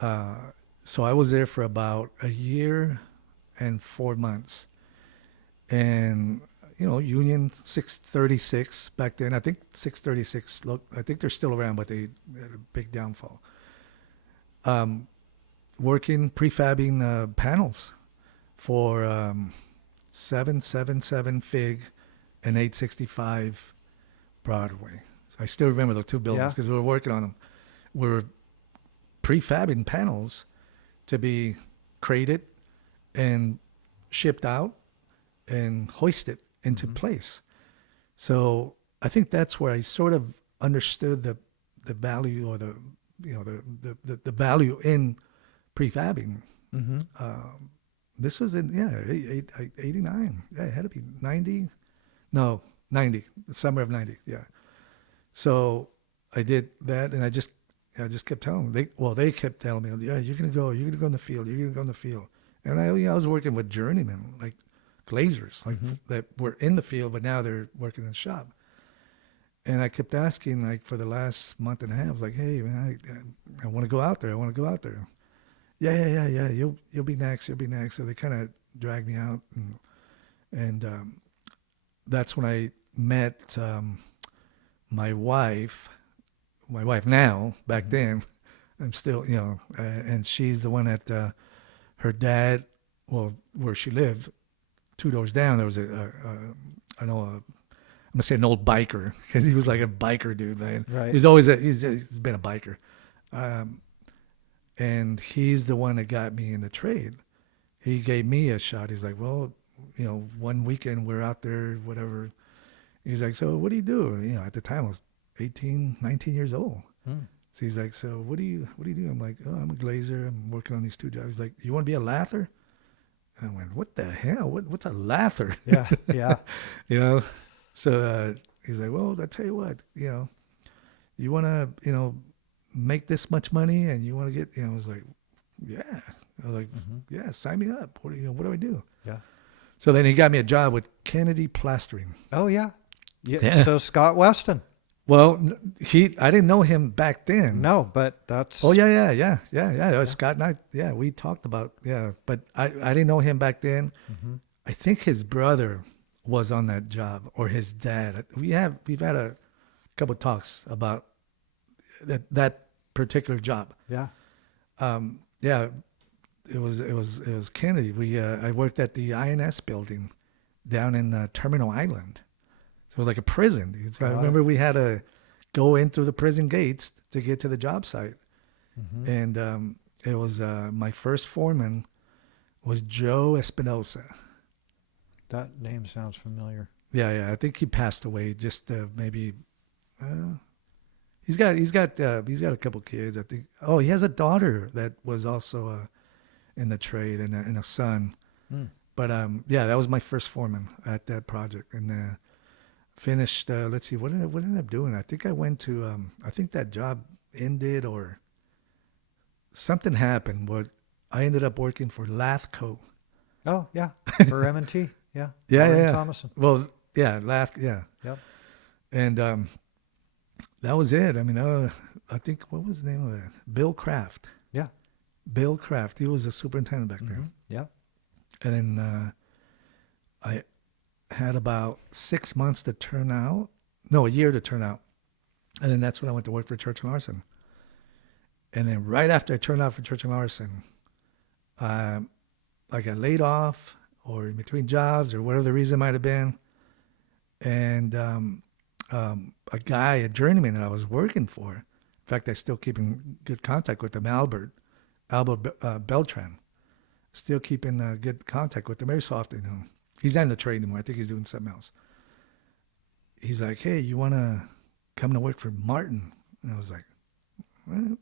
So I was there for about a year and 4 months. And, Union 636 back then. I think 636, look, I think they're still around, but they had a big downfall. Um, Working, prefabbing panels for 777 Fig and 865 Broadway. So I still remember the two buildings Yeah. because we were working on them. We were prefabbing panels to be crated and shipped out and hoisted into place. So I think that's where I sort of understood the value or the value in prefabbing. Mm-hmm. This was in 89. Yeah, it had to be 90. No, 90. The summer of 90. Yeah. So I did that, and I just kept telling them. They kept telling me, yeah, you're gonna go in the field, you're gonna go in the field. And I was working with journeymen, like glazers, like that were in the field, but now they're working in the shop. And I kept asking, like for the last month and a half, I was like, hey man, I want to go out there. I want to go out there. Yeah. You'll be next. You'll be next. So they kind of dragged me out, and that's when I met my wife. My wife now. Back then, I'm still, and she's the one that her dad. Well, where she lived, 2 doors down, there was I'm gonna say an old biker because he was like a biker dude, man. Right. He's been a biker. Um, and he's the one that got me in the trade. He gave me a shot. He's like, well, one weekend we're out there, whatever. He's like, so what do you do? At the time I was 18, 19 years old. Mm. So he's like, so what do you do? I'm like, oh, I'm a glazer. I'm working on these 2 jobs. He's like, you want to be a lather? And I went, what the hell? What's a lather? Yeah. Yeah. So he's like, well, I tell you what, you want to, make this much money and you want to get, I was like, yeah. I was like, yeah, sign me up. What do I do? Yeah. So then he got me a job with Candid plastering. Oh yeah. Yeah. So Scott Weston. Well, I didn't know him back then. No, but that's. Oh yeah. Scott and I, we talked about, but I didn't know him back then. Mm-hmm. I think his brother was on that job or his dad. We've had a couple of talks about that particular job. Yeah. Yeah, it was Kennedy. I worked at the INS building down in Terminal Island. So it was like a prison. So I remember we had to go in through the prison gates to get to the job site. Mm-hmm. And it was my first foreman was Joe Espinosa. That name sounds familiar. Yeah. I think he passed away just maybe. He's got a couple kids. I think. Oh, he has a daughter that was also in the trade and a son. Mm. But that was my first foreman at that project, and finished. Let's see, what did I end up doing? I think I went to. I think that job ended or something happened. But I ended up working for Lathco. Oh yeah. For M&T. Yeah. Yeah. Thomason. Well, yeah, Lath. Yeah. Yep. And that was it. I mean, I think what was the name of it? Bill Kraft. Yeah. Bill Kraft. He was a superintendent back Mm-hmm. then. Yeah. And then I had about 6 months to turn out. No, a year to turn out. And then that's when I went to work for Church and Larson. And then right after I turned out for Church and Larson, I got laid off or in between jobs or whatever the reason might have been. And a journeyman that I was working for, in fact, I still keep in good contact with him, Albert Beltran. Still keep in good contact with him every so often. He's not in the trade anymore. I think he's doing something else. He's like, hey, you want to come to work for Martin? And I was like,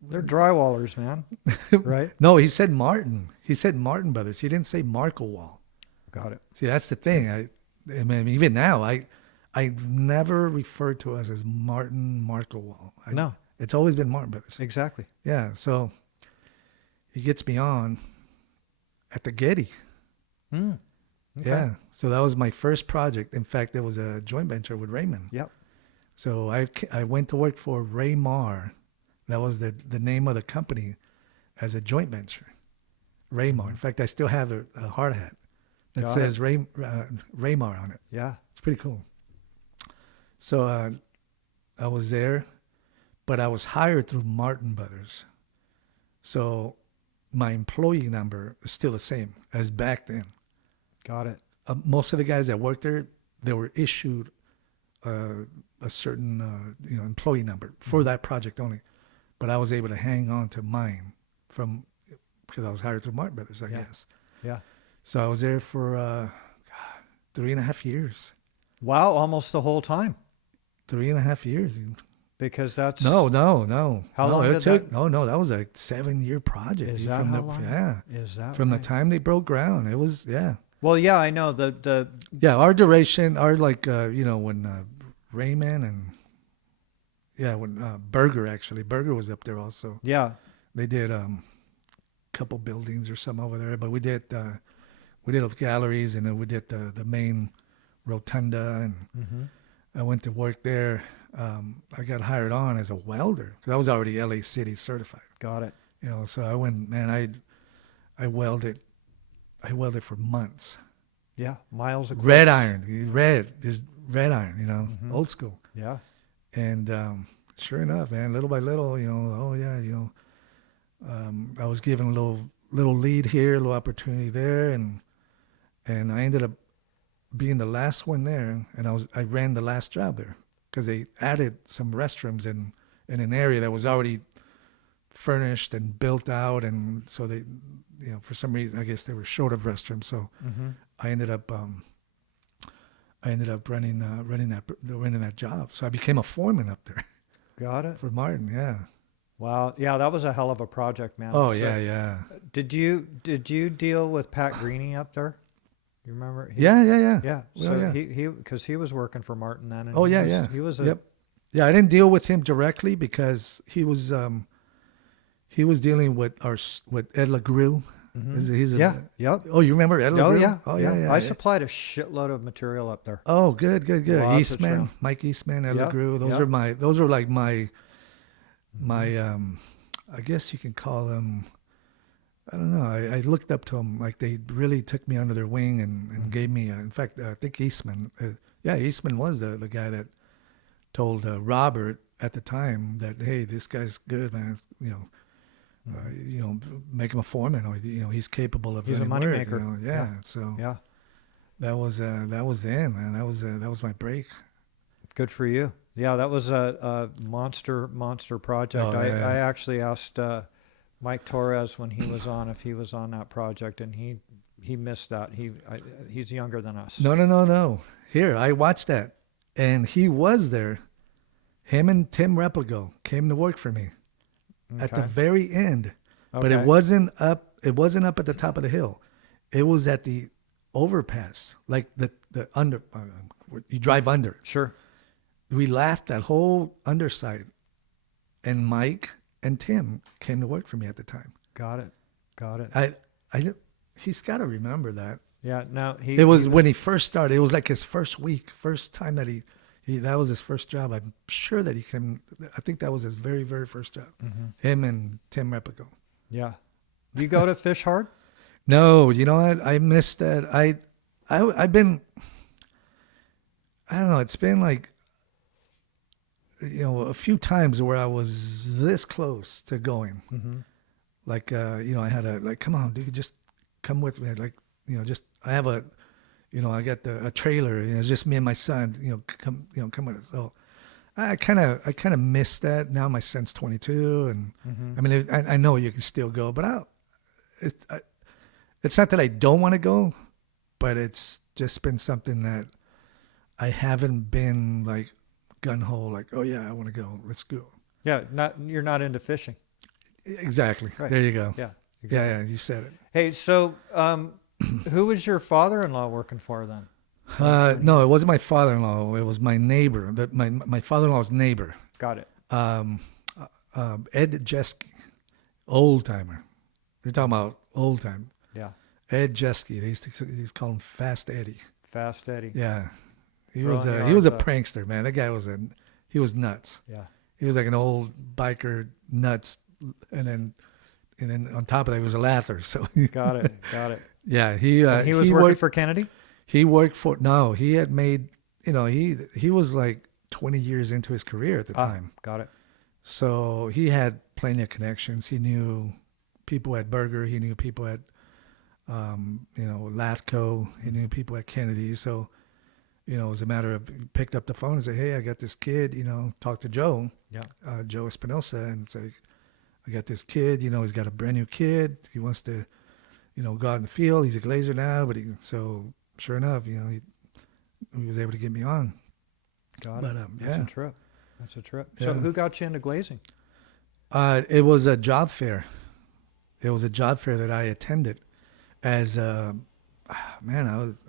They're drywallers, man. Right? No, he said Martin. He said Martin Brothers. He didn't say Marcowall. Got it. See, that's the thing. I mean, even now, I've never referred to us as Martin Marcowall. No. It's always been Martin Brothers. Exactly. Yeah, so he gets me on at the Getty. Mm. Okay. Yeah, so that was my first project. In fact, it was a joint venture with Raymond. Yep. So I went to work for Ray Marr. That was the name of the company. as a joint venture, Raymar. In fact, I still have a hard hat that Got says Raymar on it. Yeah. It's pretty cool. So I was there, but I was hired through Martin Brothers. So my employee number is still the same as back then. Got it. Most of the guys that worked there, they were issued a certain employee number for that project only. But I was able to hang on to mine because I was hired through Martin Brothers, I guess. Yeah. So I was there for 3.5 years. Wow. Almost the whole time. 3.5 years. Because that's No. How no, long it did took? that- No, that was a 7-year project. Is dude, that from how the, long? Yeah, Is that from right? the time they broke ground, it was Well, yeah, I know the yeah. Our duration, our when Rayman and when Berger was up there also. yeah. They did couple buildings or some over there, but we did galleries, and then we did the main rotunda, and Mm-hmm. I went to work there. I got hired on as a welder because I was already LA City certified. Got it. So I went, man, I welded for months. Yeah. Miles of Red clips. iron, just red iron, Mhm. old school. Yeah. And sure enough, man, little by little, I was given a little lead here, a little opportunity there, and I ended up being the last one there, and I ran the last job there because they added some restrooms in an area that was already furnished and built out, and so they, for some reason, I guess they were short of restrooms, so Mm-hmm. I ended up running that job. So I became a foreman up there Got it. for Martin. Yeah. Wow. Yeah, that was a hell of a project, man. Oh So, yeah. Did you deal with Pat Greeny up there? You remember? Yeah. Yeah. Well, So yeah. because he was working for Martin then. And Oh he yeah, was, yeah. He was a Yep. Yeah, I didn't deal with him directly because he was dealing with Ed LaGrue. Mhm. He's a, yeah. Yep. Oh, you remember Ed Oh LaGrue? yeah. Oh yeah. I supplied a shitload of material up there. Oh, good. Lots of Eastman, trim. Mike Eastman, Ed Yep, LaGrue. yep. Those are like my Mm-hmm. I guess you can call them. I don't know. I looked up to them, like they really took me under their wing and Mhm. gave me. In fact, I think Eastman. Eastman was the guy that told Robert at the time that, hey, this guy's good, man. Make him a foreman, or he's capable of. He's a running work, moneymaker. Yeah. So Yeah. that was then, man. That was my break. Good for you. Yeah, that was a monster project. Oh, yeah. I actually asked Mike Torres when he was on if he was on that project, and he missed that. He's younger than us. No. Here, I watched that, and he was there. Him and Tim Replico came to work for me at the Okay. very end, but Okay. it wasn't up. It wasn't up at the top of the hill. It was at the overpass, like the under. You drive under. Sure. We laughed that whole underside, and Mike and Tim came to work for me at the time. Got it. He's got to remember that. Yeah. No, It was when he first started. It was like his first week, first time that he that was his first job. I'm sure that he came. I think that was his very, very first job. Mhm. Him and Tim Replico. Yeah. You go to Fish Hard? No, you know what? I missed that. I've been. I don't know. It's been like, a few times where I was this close to going. Mm-hmm. Like, I had a, like, come on, dude, just come with me. Like, I have a, I got a trailer, it's just me and my son, come with us. So I kind of missed that. Now my son's 22, and Mm-hmm. I mean, I know you can still go, but it's not that I don't want to go, but it's just been something that I haven't been like gun ho, like, oh yeah, I want to go, let's go. Yeah. You're not into fishing. Exactly. Right. There you go. Yeah. Yeah, you said it. Hey, so who was your father-in-law working for then? No, it wasn't my father-in-law. It was my neighbor. My father-in-law's neighbor, Got it. Ed Jeske, old timer. You're talking about old time. Yeah. Ed Jeske. They used to call him Fast Eddie. Fast Eddie. Yeah, he Throwing was the he was a arms up. prankster, man. That guy he was nuts. Yeah. He was like an old biker, nuts, and then and then on top of that, he was a lather. So Got it. Got it. yeah, And he was working for Kennedy? he worked for no, he had made he was like 20 years into his career at the time. Got it. So he had plenty of connections. He knew people at Burger. He knew people at, Lathco. He knew people at Kennedy. So, it was a matter of picked up the phone and say, hey, I got this kid, talk to Joe, Yeah. Joe Espinosa, and say, I got this kid, he's got a brand new kid. He wants to, go out in the field. He's a glazer now, so sure enough, he was able to get me on. Got But, it. yeah. That's a trip. That's a trip. So Yeah. who got you into glazing? It was a job fair. It was a job fair that I attended as, I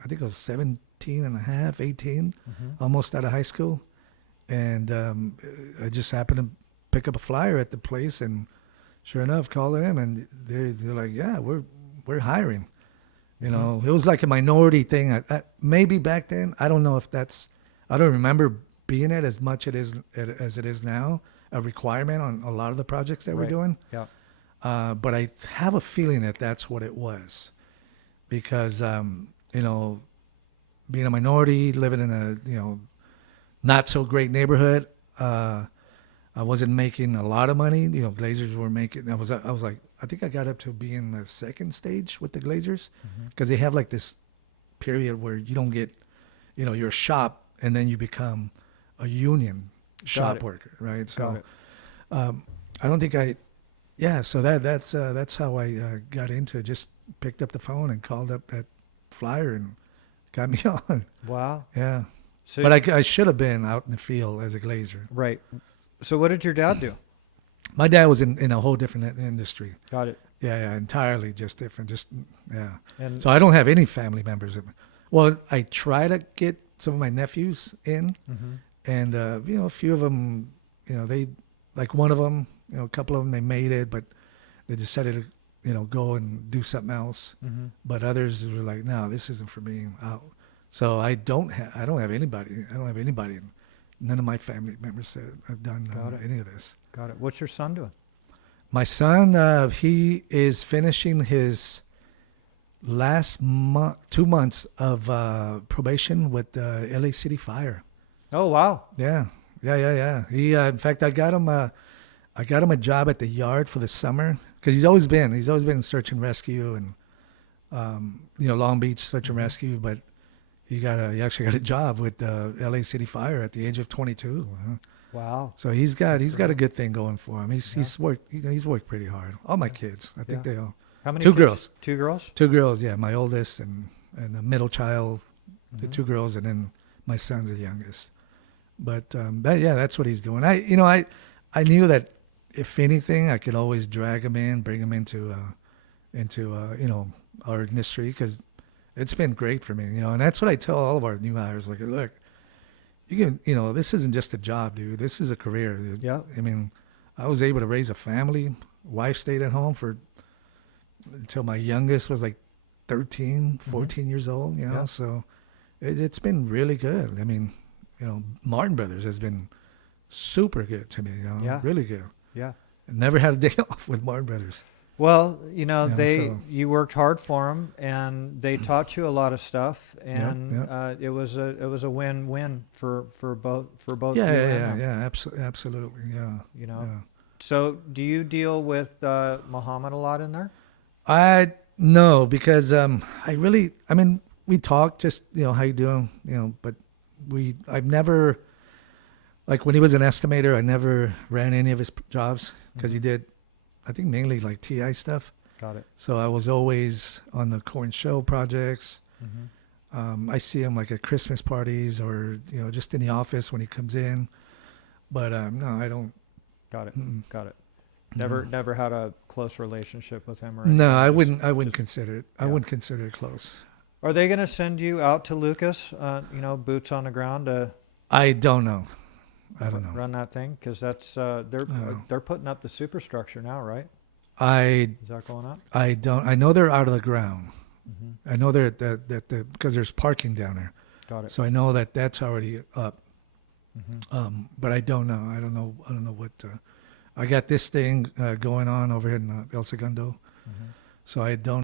think I was 17 and a half, 18, almost out of high school. And I just happened to pick up a flyer at the place, and sure enough, called them, and they're like, yeah, we're hiring. It was like a minority thing. Maybe back then, I don't know if I don't remember being it as much as it is now, a requirement on a lot of the projects that we're doing. Yeah. But I have a feeling that that's what it was, because being a minority, living in a not so great neighborhood, I wasn't making a lot of money. Glazers were making. I was like, I think I got up to being the second stage with the Glazers, because they have like this period where you don't get, you're a shop and then you become a union shop worker, right? So I don't think so that's how I got into it. Just picked up the phone and called up that flyer and got me on. Wow. Yeah. So But I should have been out in the field as a glazer. right. So what did your dad do? My dad was in a whole different industry. Got it. Yeah, entirely just different. Yeah. And So I don't have any family members. Well, I try to get some of my nephews in, and a few of them, they like one of them, a couple of them they made it, but they decided to, go and do something else. But others were like, no, this isn't for me. Out. So I don't have anybody. I don't have anybody. None of my family members have done any of this. got it. What's your son doing? My son, he is finishing his last 2 months of probation with LA City Fire. Oh, wow. Yeah. He, in fact, I got him a job at the yard for the summer, because he's always been in search and rescue and Long Beach search and rescue, but he actually got a job with LA City Fire at the age of 22. Wow. So he's got a good thing going for him. He's worked pretty hard. All my kids, I think they all. How many Two kids? girls. 2 girls? 2 girls, yeah. My oldest and the middle child, the 2 girls, and then my son's the youngest. But that's what he's doing. I knew that if anything, I could always drag him in, bring him into our industry, because it's been great for me, and that's what I tell all of our new hires. Like, look, you can, this isn't just a job, dude. This is a career. Dude. Yeah. I mean, I was able to raise a family. Wife stayed at home until my youngest was like 13, 14 years old, Yeah. So it's been really good. I mean, Martin Brothers has been super good to me, Yeah. really good. Yeah. I never had a day off with Martin Brothers. Well, so- you worked hard for them, and they taught you a lot of stuff, and it was a win-win for both you and them. Absolutely, yeah. Yeah. So, do you deal with Muhammad a lot in there? No, because we talk, just how you doing, but I've never, like when he was an estimator, I never ran any of his jobs, because he did, I think, mainly like TI stuff. Got it. So I was always on the corn show projects. I see him like at Christmas parties, or just in the office when he comes in. But no, I don't. Got it. Mm-mm. Got it. Never had a close relationship with him or No, anything? I wouldn't. Just- I wouldn't just- consider it. I yeah. wouldn't consider it close. Are they going to send you out to Lucas? Boots on the ground to I don't know. I don't know. run that thing, because that's they're putting up the superstructure now, right? Is that going up? I don't. I know they're out of the ground. Mm-hmm. I know they're because there's parking down there. Got it. So I know that's already up. Mm-hmm. But I don't know. I don't know what. I got this thing going on over here in El Segundo. Mhm. So I don't